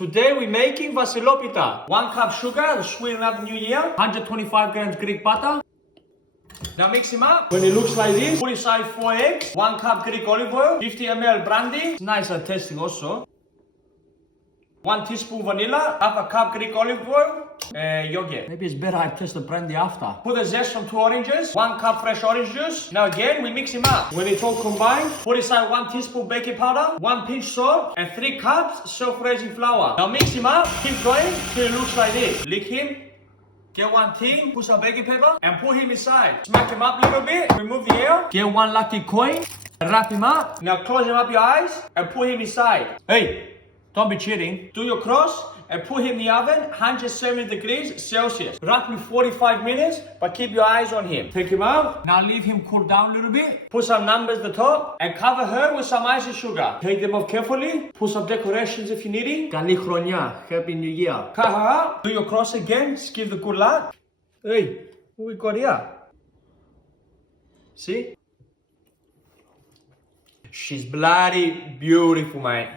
Today we're making Vasilopita. 1 cup sugar to sweeten up the new year. 125 grams Greek butter. Now mix him up. When it looks like this, put aside 4 eggs, 1 cup Greek olive oil, 50 ml brandy. It's nice and tasting also. 1 teaspoon vanilla, half a cup Greek olive oil, yogurt. Maybe it's better I taste the brandy after. Put the zest from 2 oranges, 1 cup fresh orange juice. Now again, we mix him up. When it's all combined, put aside 1 teaspoon baking powder, 1 pinch salt, and 3 cups self-raising flour. Now mix him up, keep going till it looks like this. Lick him. Get 1 tin, put some baking paper, and put him inside. Smack him up a little bit, remove the air. Get 1 lucky coin, wrap him up. Now close him up your eyes, and put him inside. Hey! Don't be cheating. Do your cross and put him in the oven, 170 degrees Celsius. Roughly 45 minutes, but keep your eyes on him. Take him out. Now leave him cool down a little bit. Put some numbers at the top and cover her with some ice and sugar. Take them off carefully. Put some decorations if you need it. Καλή χρονιά. Happy New Year. Cut her out. Do your cross again. Just give the good luck. Hey, what we got here? See? She's bloody beautiful, mate.